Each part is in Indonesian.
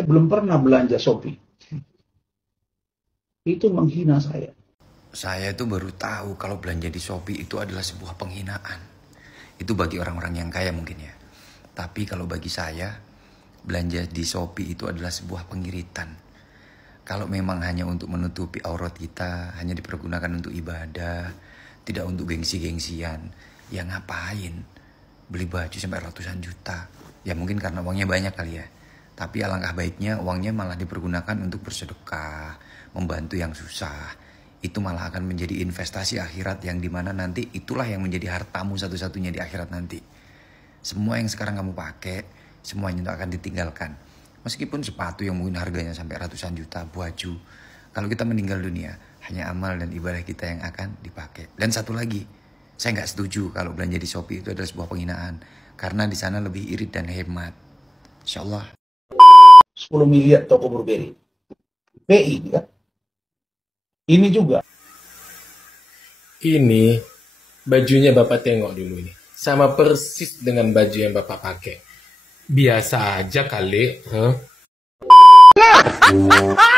saya belum pernah belanja Shopee. Itu menghina saya. Saya itu baru tahu kalau belanja di Shopee itu adalah sebuah penghinaan. Itu bagi orang-orang yang kaya mungkin ya. Tapi kalau bagi saya, belanja di Shopee itu adalah sebuah pengiritan. Kalau memang hanya untuk menutupi aurat kita, hanya dipergunakan untuk ibadah, tidak untuk gengsi-gengsian, ya ngapain beli baju sampai ratusan juta? Ya mungkin karena uangnya banyak kali ya. Tapi alangkah baiknya uangnya malah dipergunakan untuk bersedekah, membantu yang susah. Itu malah akan menjadi investasi akhirat yang dimana nanti itulah yang menjadi hartamu satu-satunya di akhirat nanti. Semua yang sekarang kamu pakai, semuanya itu akan ditinggalkan. Meskipun sepatu yang mungkin harganya sampai ratusan juta, baju. Kalau kita meninggal dunia, hanya amal dan ibadah kita yang akan dipakai. Dan satu lagi, saya nggak setuju kalau belanja di Shopee itu adalah sebuah penghinaan. Karena di sana lebih irit dan hemat. Insyaallah. 10 miliar toko Burberry. PI ya. Ini juga. Ini bajunya Bapak tengok dulu ini. Sama persis dengan baju yang Bapak pakai. Biasa aja kali.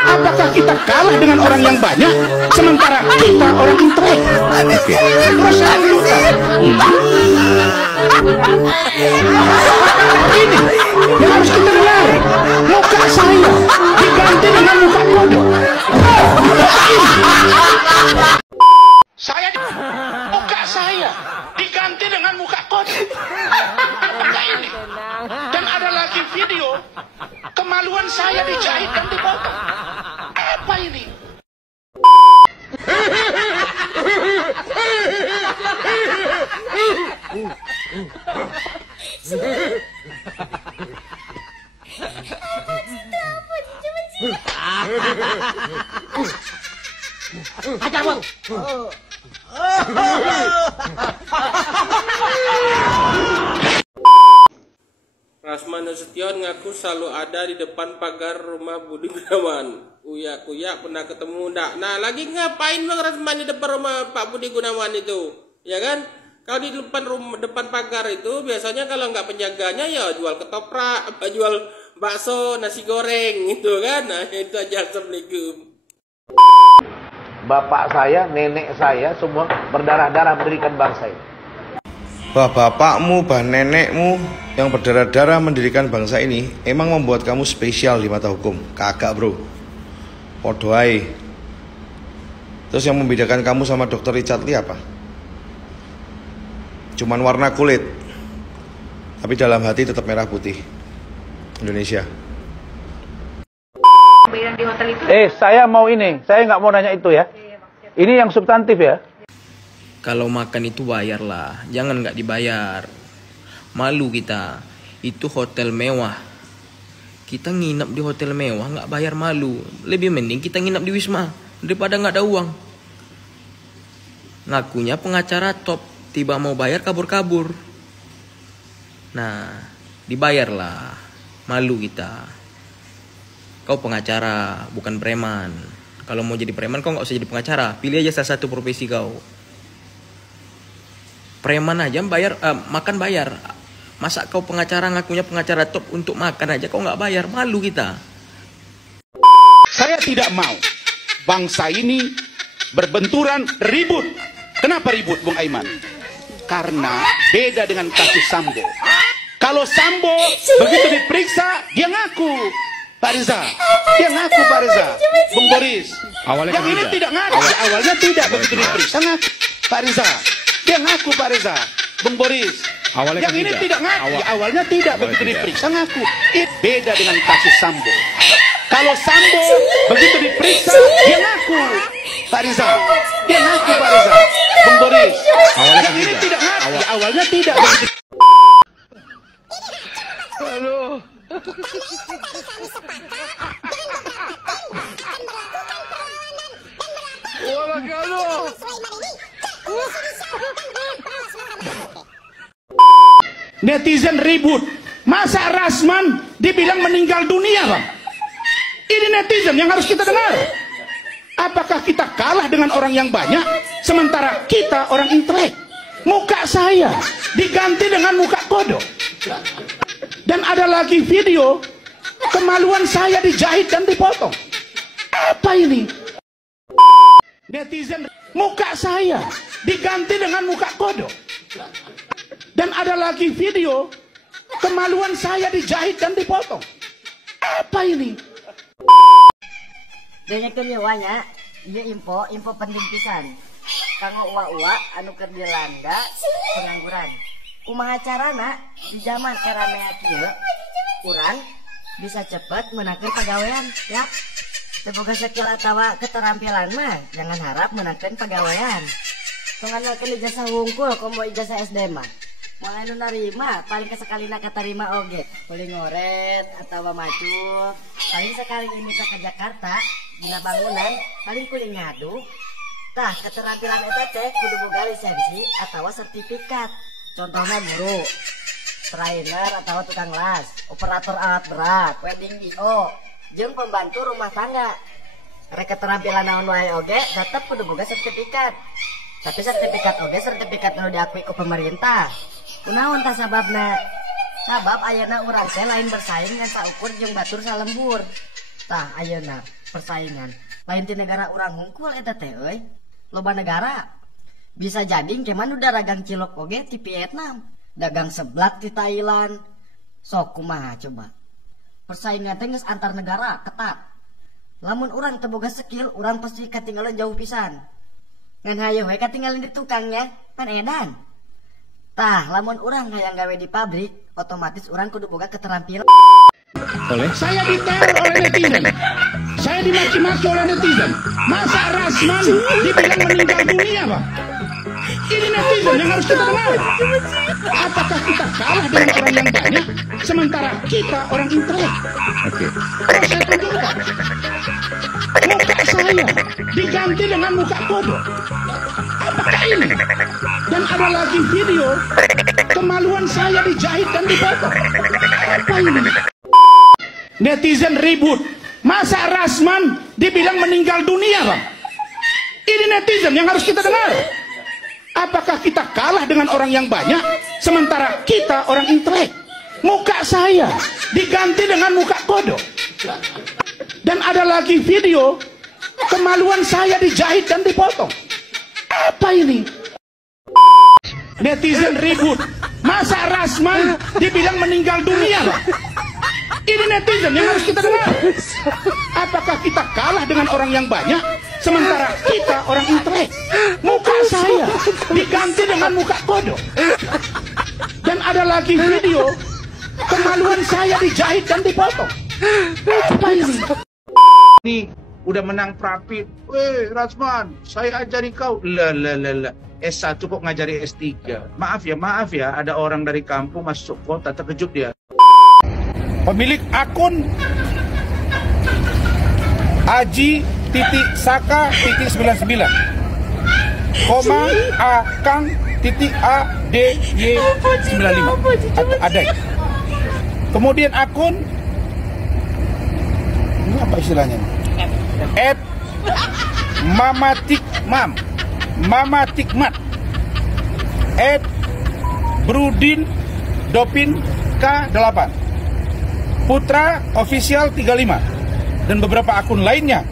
Apakah kita kalah dengan orang yang banyak, sementara kita orang intelek? Ini yang harus kita dengar. Muka saya diganti dengan muka kodok. Muka saya diganti dengan muka kodok. Dan ada lagi video kemaluan saya dijahit dan dipotong. Apa ini? Rasman Nasution ngaku selalu ada di depan pagar rumah Budi Gunawan. Uya pernah ketemu enggak? Nah, lagi ngapain Bang Rasman di depan rumah Pak Budi Gunawan itu? Ya kan? Kalau di depan pagar itu biasanya kalau nggak penjaganya ya jual ketoprak, jual bakso, nasi goreng gitu kan. Nah, itu aja. Assalamualaikum. Bapak saya, nenek saya semua berdarah-darah mendirikan bangsa ini. Bah bapakmu, bah nenekmu yang berdarah-darah mendirikan bangsa ini emang membuat kamu spesial di mata hukum? Kagak bro, podo ae. Terus yang membedakan kamu sama Dr. Richard Lee apa? Cuman warna kulit, tapi dalam hati tetap merah putih. Indonesia. Di hotel itu? Saya mau ini, saya nggak mau nanya itu ya. Ini yang substantif ya. Kalau makan itu bayar lah, jangan nggak dibayar. Malu kita, itu hotel mewah. Kita nginep di hotel mewah nggak bayar, malu. Lebih mending kita nginep di Wisma daripada nggak ada uang. Ngakunya pengacara top, tiba mau bayar kabur-kabur. Nah, dibayarlah, malu kita. Kau pengacara, bukan preman. Kalau mau jadi preman, kau nggak usah jadi pengacara. Pilih aja salah satu profesi kau. Preman aja bayar, makan bayar. Masa kau pengacara ngakunya pengacara top untuk makan aja kau nggak bayar, malu kita. Saya tidak mau bangsa ini berbenturan, ribut. Kenapa ribut, Bung Aiman? Karena beda dengan kasus Sambo. Kalau Sambo begitu diperiksa, dia ngaku. Pak Reza, dia ngaku Pak Reza. Bung Boris, yang ini tidak ngaku. Awalnya tidak, begitu diperiksa ngaku. Pak Reza, dia ngaku Pak Reza. Bung Boris, yang ini tidak ngaku. Awalnya tidak, begitu diperiksa ngaku. Itu beda dengan kasus Sambo. Kalau Sambo begitu diperiksa, dia ngaku. Pak Reza, dia ngaku Pak Reza. Bung Boris, yang ini tidak ngaku. Awalnya tidak, begitu. Aduh. Netizen ribut. Masa Rasman dibilang meninggal dunia, Bang? Ini netizen yang harus kita dengar. Apakah kita kalah dengan orang yang banyak, sementara kita orang intelek? Muka saya diganti dengan muka kodok. Dan ada lagi video Kemaluan saya dijahit dan dipotong. Apa ini? Netizen, muka saya diganti dengan muka kodok. Dan ada lagi video kemaluan saya dijahit dan dipotong. Apa ini? Dengekeun ieu wanya, ieu info penting pisan. Kanggo uwa-uwa anu keur di landa pengangguran. Kumaha carana di zaman era mea kieu urang bisa cepet menangkeun pagawean ya. Teu boga skill atawa keterampilan mah jangan harap menangkeun pagawean. Tong nganakeun ijazah hungkul komo ijazah SD mah. Mulai nu narima paling kesakalina katarima oge. Boleh ngoret atawa maju. Paling sekali ini ke Jakarta dina bangunan paling kuling ngadu. Tah keterampilan eta teh kudu boga lisensi atawa sertifikat. Contohnya guru, trainer atau tukang las, operator alat berat, wedding IO, jeung pembantu rumah tangga. Rek keterampilan naon wae oge tetep kudu boga sertifikat. Tapi sertifikat oge sertifikat nu diakui ku pemerintah. Kunaon tah sababna? Sabab ayeuna urang teh lain bersaing ngan saukur jeung batur salembur. Tah ayeuna persaingan lain ti negara urang hungkul eta teh euy. Loba negara bisa jadi keman udah dagang cilok oge di Vietnam, dagang seblak di Thailand. Sok kumaha coba? Persaingan teh geus antar negara ketat. Lamun urang teu boga skill, urang pasti katinggalan jauh pisan. Ngan hayu we katinggalan di tukangnya, pan edan. Tah, lamun urang hayang gawe di pabrik, otomatis urang kudu boga keterampilan. Saya diteror oleh netizen. Saya dimaki-maki oleh netizen. Masa Rasman dibilang meninggal dunia, Pak? Ini netizen yang harus kita dengar. Apakah kita kalah dengan orang yang banyak, sementara kita orang intelek? Oke. Kalau saya tunjukkan, muka saya diganti dengan muka kodok. Apakah ini? Dan ada lagi video kemaluan saya dijahit dan dipotong. Apa ini? Netizen ribut. Masa Rasman dibilang meninggal dunia, Bang? Ini netizen yang harus kita dengar. Apakah kita kalah dengan orang yang banyak, sementara kita orang intelek? Muka saya diganti dengan muka kodok. Dan ada lagi video kemaluan saya dijahit dan dipotong. Apa ini? Netizen ribut. Masa Rasman dibilang meninggal dunia, Bang? Ini netizen yang harus kita dengar. Apakah kita kalah dengan orang yang banyak, sementara kita orang intelek? Muka saya diganti dengan muka kodok. Dan ada lagi video kemaluan saya dijahit dan dipotong. Apa ini? Ini udah menang Prapit. Weh Rasman, saya ajari kau. Lah. S1 kok ngajari S3. Maaf ya, ada orang dari kampung masuk kota, terkejut dia. Pemilik akun Aji.Saka.99 Akang.ADY95 atau Adai. Kemudian akun ini apa istilahnya? @Mamatikmat @Brudin.Dopin K8 Putra Official 35 dan beberapa akun lainnya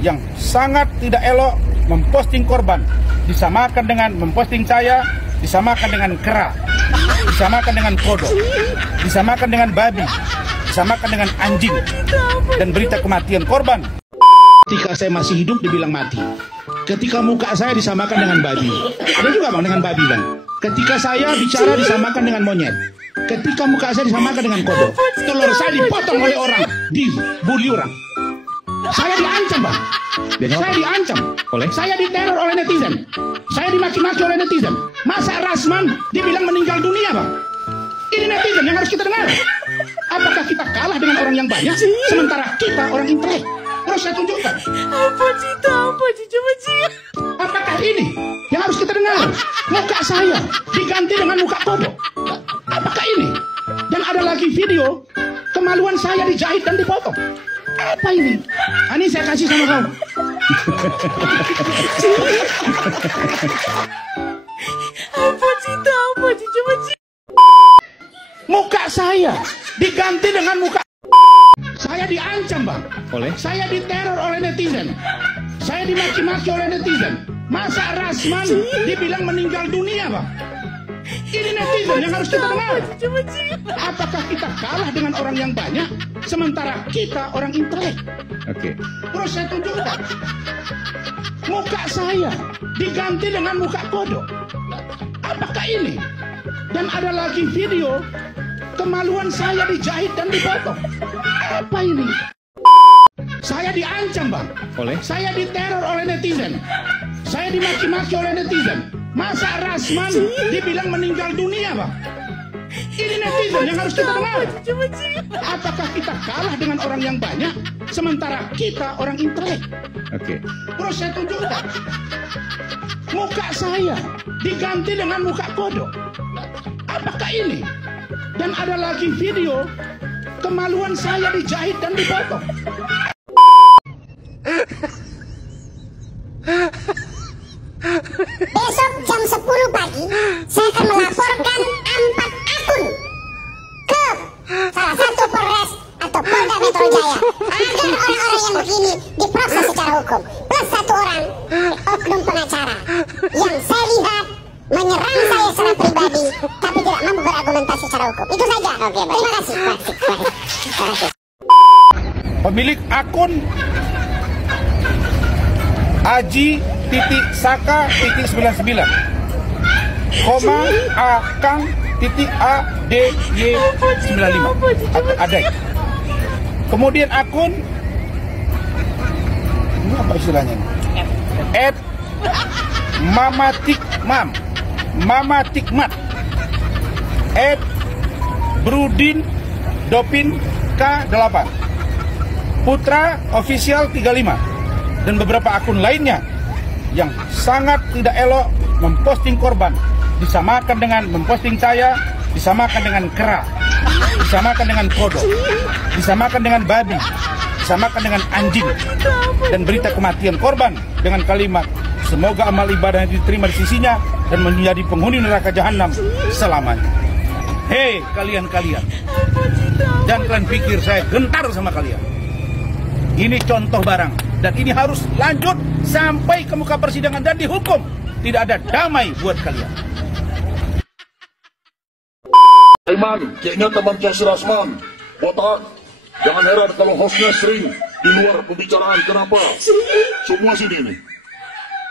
yang sangat tidak elok memposting korban, disamakan dengan memposting saya, disamakan dengan kera, disamakan dengan kodok, disamakan dengan babi, disamakan dengan anjing, dan berita kematian korban. Ketika saya masih hidup dibilang mati. Ketika muka saya disamakan dengan babi. Ada juga Bang dengan babi, Bang. Ketika saya bicara disamakan dengan monyet. Ketika muka saya disamakan dengan kodok. Telur saya dipotong oleh orang, dibully orang. Saya diancam, Bang. Saya diancam. Saya diteror oleh netizen. Saya dimaki-maki oleh netizen. Masa Rasman dibilang meninggal dunia, Bang? Ini netizen yang harus kita dengar. Apakah kita kalah dengan orang yang banyak, sementara kita orang intelek? Terus saya tunjukkan. Apa sih? Coba sih. Apakah ini yang harus kita dengar? Muka saya diganti dengan muka kodok. Apakah ini? Dan ada lagi video kemaluan saya dijahit dan dipotong. Apa ini? Ini saya kasih sama kau. Apa sih? Coba sih. Muka saya diganti dengan muka Saya diteror oleh netizen. Saya dimaki-maki oleh netizen. Masa Rasman dibilang meninggal dunia, Bang? Ini netizen yang harus kita dengar. Apakah kita kalah dengan orang yang banyak, sementara kita orang intelek? Terus saya tunjukkan. Muka saya diganti dengan muka kodok. Apakah ini? Dan ada lagi video kemaluan saya dijahit dan dipotong. Apa ini? Saya diancam, Bang. Saya diteror oleh netizen. Saya dimaki-maki oleh netizen. Masa Rasman dibilang meninggal dunia, Bang? Ini netizen yang harus kita dengar. Apakah kita kalah dengan orang yang banyak, sementara kita orang intelek? Terus saya tunjukkan. Muka saya diganti dengan muka kodok. Apakah ini? Dan ada lagi video kemaluan saya dijahit dan dipotong. Besok jam 10 pagi saya akan melaporkan 4 akun ke salah satu Polres atau Polda Metro Jaya agar orang-orang yang begini diproses secara hukum. Plus 1 orang oknum pengacara yang saya lihat menyerang saya secara pribadi tapi tidak mampu berargumentasi secara hukum. Itu saja. Terima kasih. Pemilik akun Aji.Saka.99 Akang.ADY95 Adai. Kemudian akun ini apa istilahnya? @Mamatikmat @Brudin.Dopin.K8 Putra Official 35 dan beberapa akun lainnya yang sangat tidak elok memposting korban, disamakan dengan memposting saya, disamakan dengan kera, disamakan dengan kodok, disamakan dengan babi, disamakan dengan anjing, dan berita kematian korban dengan kalimat semoga amal ibadah yang diterima di sisinya dan menjadi penghuni neraka jahanam selamanya. Hei kalian-kalian, jangan kalian pikir saya gentar sama kalian. Ini contoh barang, dan ini harus lanjut sampai ke muka persidangan dan dihukum. Tidak ada damai buat kalian. Aiman, kayaknya teman si Rasman. Botak, jangan heran kalau hostnya sering di luar pembicaraan. Kenapa? Semua sini nih.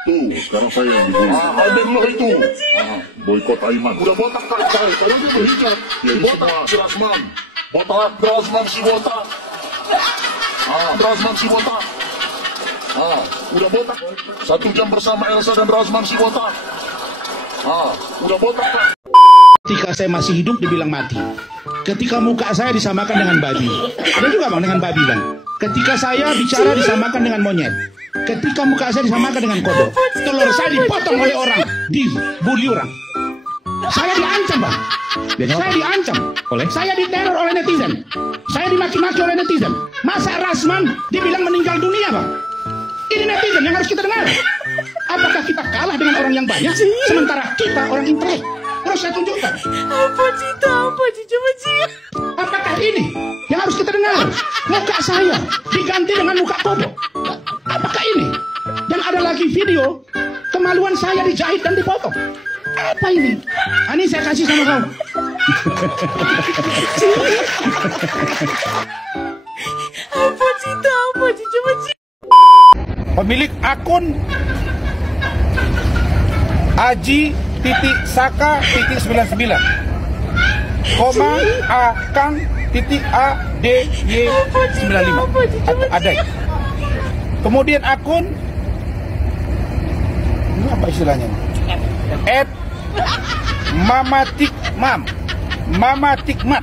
Tuh, sekarang saya yang dibully. Ambil lo itu. Boykot Aiman. Udah botak kan saya, karena dia berhijab. Jadi botak si Rasman. Botak, Rasman si botak. Rasman si botak. Udah botak. 1 jam bersama Elsa dan Rasman si botak. Udah botak kan. Ketika saya masih hidup dibilang mati. Ketika muka saya disamakan dengan babi. Ada juga Bang dengan babi, Bang. Ketika saya bicara disamakan dengan monyet. Ketika muka saya disamakan dengan kodok. Telur saya dipotong oleh orang, dibully orang. Saya diancam, Bang. Saya diancam. Saya diteror oleh netizen. Saya dimaki-maki oleh netizen. Masa Rasman dibilang meninggal dunia, Bang? Ini netizen yang harus kita dengar. Apakah kita kalah dengan orang yang banyak, sementara kita orang intelek? Terus saya tunjukkan. Apakah ini yang harus kita dengar? Muka saya diganti dengan muka kodok. Apakah ini? Dan ada lagi video kemaluan saya dijahit dan dipotong. Apa ini? Ini saya kasih sama kau. Pemilik akun Aji.Saka.99 Akang.ADY95 Adai. Kemudian akun ini apa istilahnya? @Mamatikmat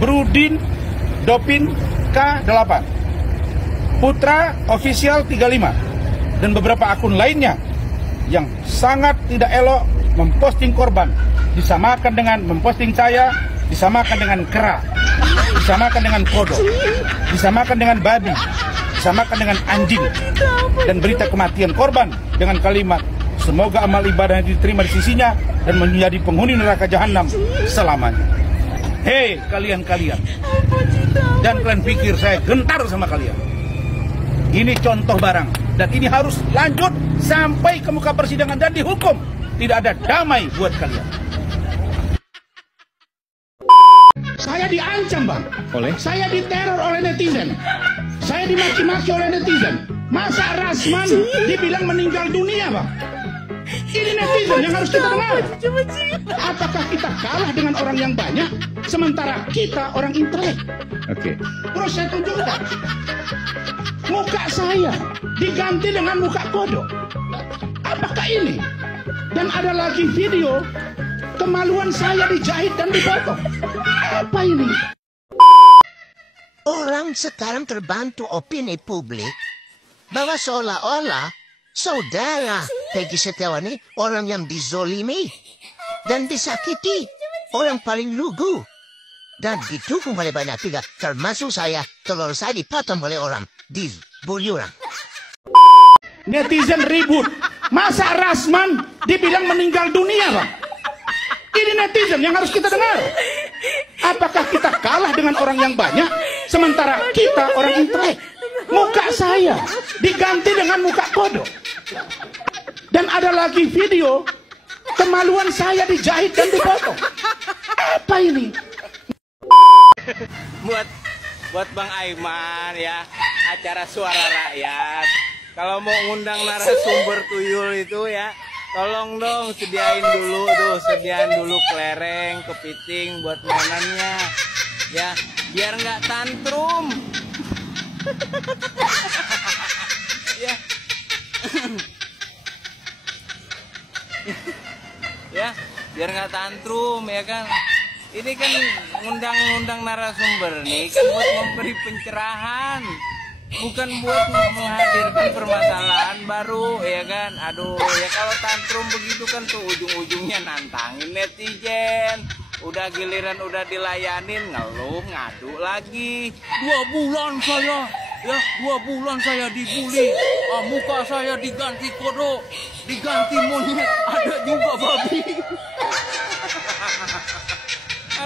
@Brudin.Dopin.K8 Putra Official 35 dan beberapa akun lainnya yang sangat tidak elok memposting korban, disamakan dengan memposting saya, disamakan dengan kera, disamakan dengan kodok, disamakan dengan babi, disamakan dengan anjing, dan berita kematian korban dengan kalimat semoga amal ibadah yang diterima di sisinya dan menjadi penghuni neraka jahanam selamanya. Hei kalian-kalian, Dan kalian pikir saya gentar sama kalian. Ini contoh barang. Dan ini harus lanjut sampai ke muka persidangan dan dihukum. Tidak ada damai buat kalian. Saya diancam, Bang. Oleh? Saya diteror oleh netizen. Saya dimaki-maki oleh netizen. Masa Rasman dibilang meninggal dunia, Bang? Ini netizen yang harus kita dengar. Apakah kita kalah dengan orang yang banyak, sementara kita orang intelek? Oke. Terus saya tunjukkan. Muka saya diganti dengan muka kodok. Apakah ini? Dan ada lagi video kemaluan saya dijahit dan dipotong. Apa ini? Orang sekarang terbantu opini publik bahwa seolah-olah saudara Peggy Setiawan ini orang yang dizolimi dan disakiti, orang paling lugu dan didukung oleh banyak pihak, termasuk saya. Telur saya dipotong oleh orang, dibully orang. Netizen ribut. Masa Rasman dibilang meninggal dunia, Bang? Ini netizen yang harus kita dengar. Apakah kita kalah dengan orang yang banyak, sementara kita orang intelek? Muka saya diganti dengan muka kodok. Dan ada lagi video kemaluan saya dijahit dan dipotong. Apa ini? Buat Bang Aiman ya, acara Suara Rakyat. Kalau mau ngundang narasumber tuyul itu ya, tolong dong sediain dulu kelereng, kepiting buat mainannya. Ya, biar nggak tantrum. Ya. Ya, biar nggak tantrum ya kan. Ini kan ngundang narasumber nih kan buat memberi pencerahan, bukan buat menghadirkan permasalahan baru ya kan. Aduh ya, kalau tantrum begitu kan tuh ujung-ujungnya nantangin netizen. Udah giliran udah dilayanin ngeluh ngadu lagi. 2 bulan saya dibully, muka saya diganti kodok, diganti monyet, ada juga babi.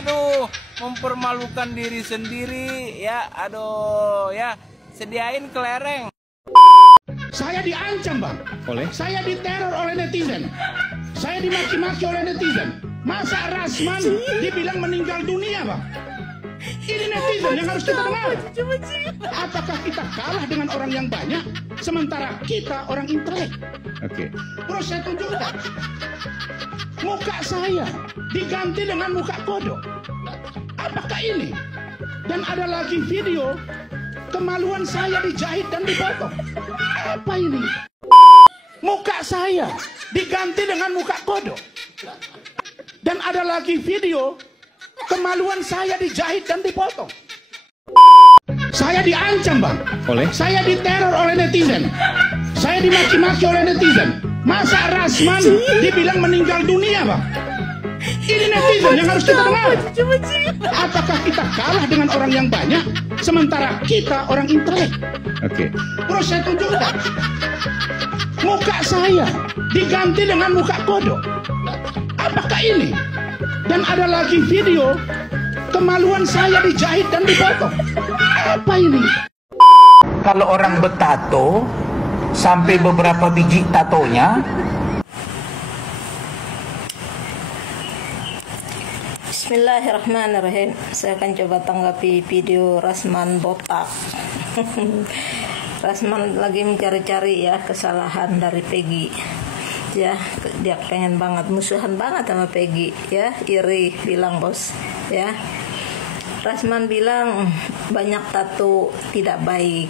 Aduh, mempermalukan diri sendiri ya. Aduh ya, sediain kelereng. Saya diancam, Bang. Oleh? Saya diteror oleh netizen. Saya dimaki-maki oleh netizen. Masa Rasman dibilang meninggal dunia, Bang? Ini netizen yang harus kita dengar. Apakah kita kalah dengan orang yang banyak, sementara kita orang intelek? Oke. Terus saya tunjukkan. Muka saya diganti dengan muka kodok. Apakah ini? Dan ada lagi video kemaluan saya dijahit dan dipotong. Apa ini? Muka saya diganti dengan muka kodok. Dan ada lagi video kemaluan saya dijahit dan dipotong. Saya diancam, Bang. Oleh? Saya diteror oleh netizen. Saya dimaki-maki oleh netizen. Masa Rasman dibilang meninggal dunia, Bang? Ini netizen yang harus kita dengar. Apakah kita kalah dengan orang yang banyak, sementara kita orang intelek? Oke. Terus saya tunjukkan. Muka saya diganti dengan muka kodok. Apakah ini? Dan ada lagi video kemaluan saya dijahit dan dipotong. Apa ini? Kalau orang bertato sampai beberapa biji tatonya. Bismillahirrahmanirrahim. Saya akan coba tanggapi video Rasman botak. Rasman lagi mencari-cari ya kesalahan dari Peggy. Ya, dia pengen banget, musuhan banget sama Peggy ya, iri bilang bos ya. Rasman bilang banyak tato tidak baik.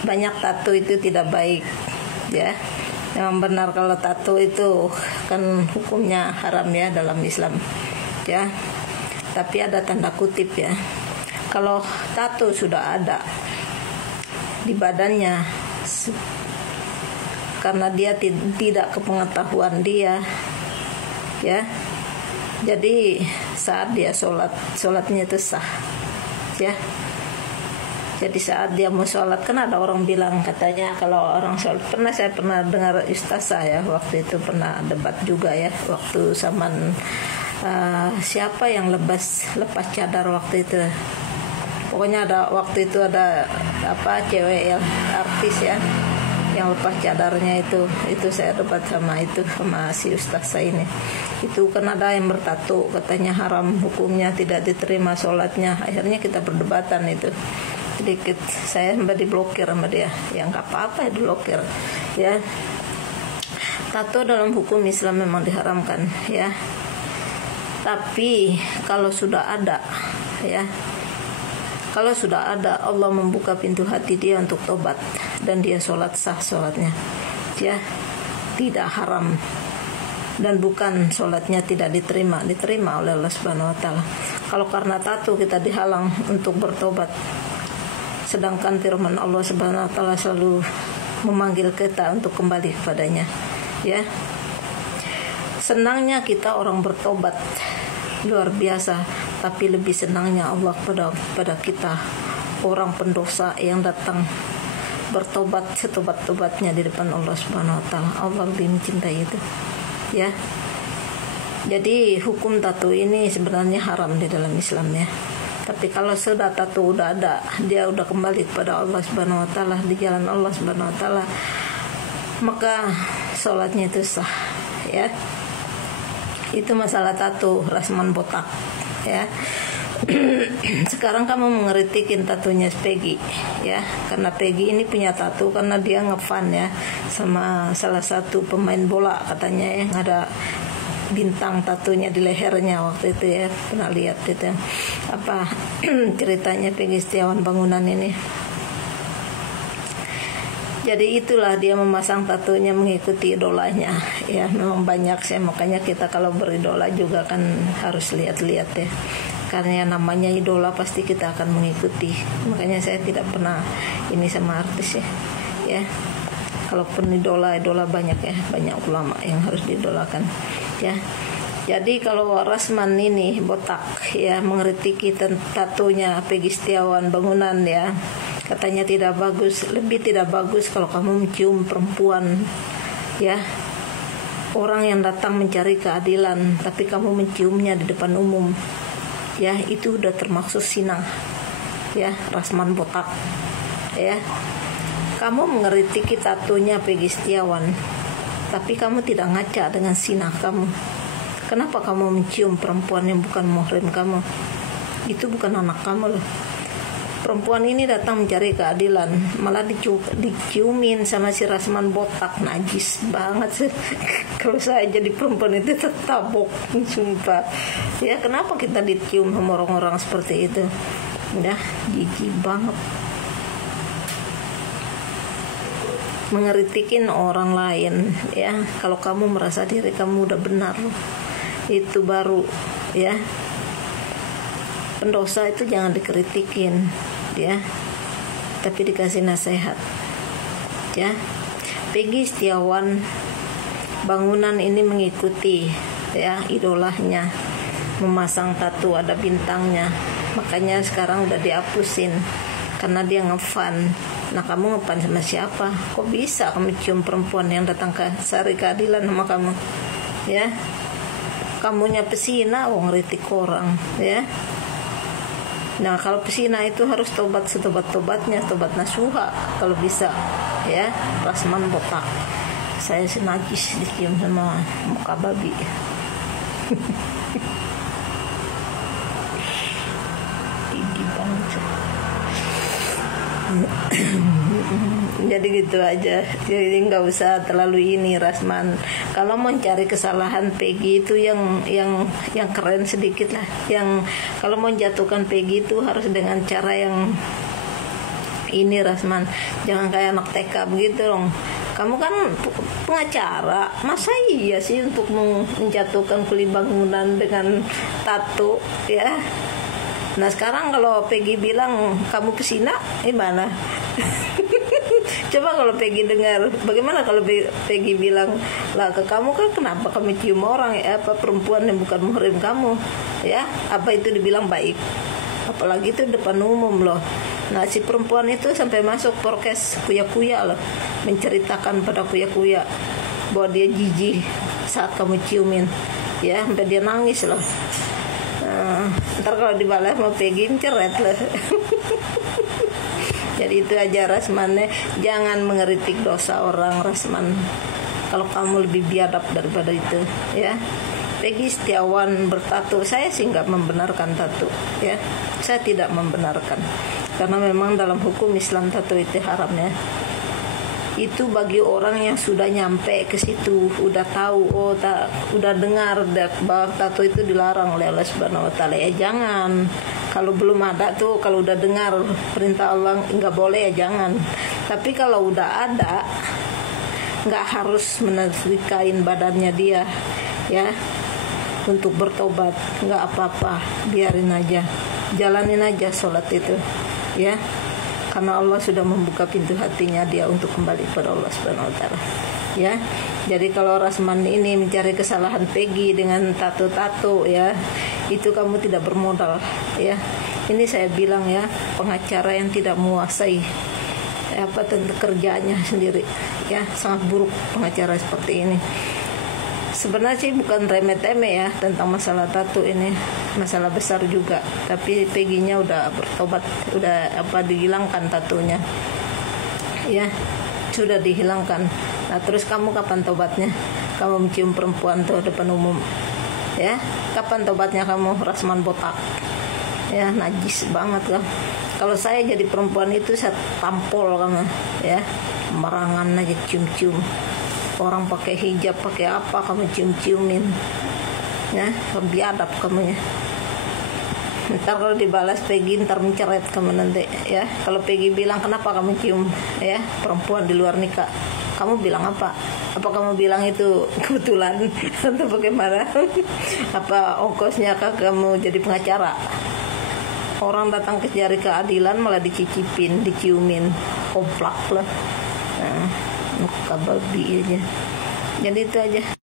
Banyak tato itu tidak baik ya. Memang benar kalau tato itu kan hukumnya haram ya dalam Islam ya. Tapi ada tanda kutip ya. Kalau tato sudah ada di badannya karena dia tidak kepengetahuan dia ya, jadi saat dia sholatnya itu sah ya. Jadi saat dia mau sholat, kan ada orang bilang katanya kalau orang sholat, saya pernah dengar ustazah ya, waktu itu pernah debat juga ya, waktu zaman siapa yang lepas cadar waktu itu. Pokoknya waktu itu ada cewek yang artis ya yang lepas cadarnya itu saya debat sama si ustaz saya ini. Itu kan ada yang bertato, katanya haram hukumnya, tidak diterima sholatnya. Akhirnya kita berdebatan itu sedikit, saya sempat diblokir sama dia. Ya nggak apa-apa ya diblokir ya. Tato dalam hukum Islam memang diharamkan ya, tapi kalau sudah ada ya, kalau sudah ada, Allah membuka pintu hati dia untuk tobat dan dia sholat sah sholatnya, ya tidak haram, dan bukan sholatnya tidak diterima oleh Allah Subhanahu Wa Taala. Kalau karena tato kita dihalang untuk bertobat, sedangkan firman Allah Subhanahu Wa Taala selalu memanggil kita untuk kembali kepadanya, ya. Senangnya kita orang bertobat luar biasa, tapi lebih senangnya Allah pada kita orang pendosa yang datang bertobat setobat-tobatnya di depan Allah Subhanahu Wa Taala. Allah lebih mencintai itu, ya. Jadi hukum tato ini sebenarnya haram di dalam Islam ya. Tapi kalau sudah tato udah ada, dia udah kembali kepada Allah Subhanahu Wa Taala, di jalan Allah Subhanahu Wa Taala, maka sholatnya itu sah, ya. Itu masalah tato rasman botak ya. Sekarang kamu mengeritikin tatonya Peggy ya, karena Peggy ini punya tato karena dia ngefan ya sama salah satu pemain bola katanya yang ada bintang tatonya di lehernya waktu itu ya. Pernah lihat itu apa ceritanya Peggy Setiawan Bangunan ini. Jadi itulah dia memasang tatonya mengikuti idolanya ya. Memang banyak sih, makanya kita kalau beridola juga kan harus lihat-lihat ya, karena yang namanya idola pasti kita akan mengikuti. Makanya saya tidak pernah ini sama artis ya. Kalaupun idola banyak ya, banyak ulama yang harus diidolakan ya. Jadi kalau Rasman ini botak ya, mengkritiki tatonya Peggy Setiawan Bangunan ya, katanya tidak bagus, lebih tidak bagus kalau kamu mencium perempuan ya, orang yang datang mencari keadilan tapi kamu menciumnya di depan umum ya, itu udah termasuk zina ya. Rasman botak ya. Kamu mengkritiki tatonya Peggy Setiawan tapi kamu tidak ngaca dengan zina kamu. Kenapa kamu mencium perempuan yang bukan muhrim kamu? Itu bukan anak kamu loh. Perempuan ini datang mencari keadilan, malah diciumin sama si Rasman botak, najis banget sih. Kalau saya jadi perempuan itu tertabok, sumpah. Ya kenapa kita dicium sama orang-orang seperti itu? Udah jijik banget. Mengeritikin orang lain ya, kalau kamu merasa diri kamu udah benar, itu baru ya. Pendosa itu jangan dikritikin ya, tapi dikasih nasihat ya. Peggy Setiawan Bangunan ini mengikuti ya idolanya, memasang tato ada bintangnya, makanya sekarang udah dihapusin karena dia ngefan. Nah kamu ngefan sama siapa? Kok bisa kamu cium perempuan yang datang ke cari keadilan sama kamu ya? Kamunya pesina, ngeritik orang ya. Nah kalau pesina itu harus tobat setobat-tobatnya, tobat nasuha kalau bisa ya. Rasman botak, saya senajis dicium sama muka babi. Tinggi banget. Jadi gitu aja. Jadi nggak usah terlalu ini Rasman. Kalau mau cari kesalahan Peggy itu yang keren sedikit lah. Yang kalau mau jatuhkan Peggy itu harus dengan cara yang ini Rasman. Jangan kayak anak TK begitu dong. Kamu kan pengacara, masa iya sih untuk menjatuhkan Kuli Bangunan dengan tato ya? Nah sekarang kalau Peggy bilang kamu pesina, gimana? Coba kalau Peggy dengar, bagaimana kalau Peggy bilang lah ke kamu kan kenapa kamu cium orang ya, apa perempuan yang bukan muhrim kamu ya? Apa itu dibilang baik? Apalagi itu depan umum loh. Nah si perempuan itu sampai masuk podcast kuya-kuya loh, menceritakan pada kuya-kuya bahwa dia jijik saat kamu ciumin. ya, sampai dia nangis loh. Ntar kalau dibalas mau Peggy ceret loh. Jadi itu aja Rasman, jangan mengeritik dosa orang Rasman. Kalau kamu lebih biadab daripada itu, ya. Peggy Setiawan bertato, saya sih nggak membenarkan tato, ya. Saya tidak membenarkan, karena memang dalam hukum Islam tato itu haram, ya. Itu bagi orang yang sudah nyampe ke situ, udah tahu, udah dengar bahwa tato itu dilarang oleh Allah Subhanahu Wa Taala, ya jangan. Kalau belum ada tuh, kalau udah dengar perintah Allah nggak boleh, ya jangan. Tapi kalau udah ada, nggak harus menazwikain badannya dia, ya, untuk bertobat, nggak apa-apa, biarin aja, jalanin aja sholat itu, ya, karena Allah sudah membuka pintu hatinya dia untuk kembali kepada Allah Subhanahu Wa Taala, ya. Jadi kalau Rasman ini mencari kesalahan Peggy dengan tato-tato, ya, itu kamu tidak bermodal, ya. Ini saya bilang, ya, pengacara yang tidak menguasai tentang kerjanya sendiri, ya, sangat buruk pengacara seperti ini. Sebenarnya sih bukan remeh-temeh, ya, tentang masalah tato ini, masalah besar juga. Tapi Peggy-nya udah bertobat, udah dihilangkan tatonya, ya, sudah dihilangkan. Nah terus kamu kapan tobatnya? Kamu mencium perempuan tuh depan umum, ya, kapan tobatnya kamu Rasman botak, ya, najis banget kan. Kalau saya jadi perempuan itu saya tampol kamu, ya, merangan aja cium-cium. Orang pakai hijab, pakai apa, kamu cium-ciumin, ya, biadab kamu, ya. Ntar kalau dibalas Peggy, ntar menceret kamu nanti, ya. Kalau Peggy bilang kenapa kamu cium, ya, perempuan di luar nikah, kamu bilang apa? Apa kamu bilang itu kebetulan atau bagaimana? Apa ongkosnya kah kamu jadi pengacara? Orang datang ke cari keadilan malah dicicipin, diciumin, komplak lah. Nah, muka babi aja. Jadi itu aja.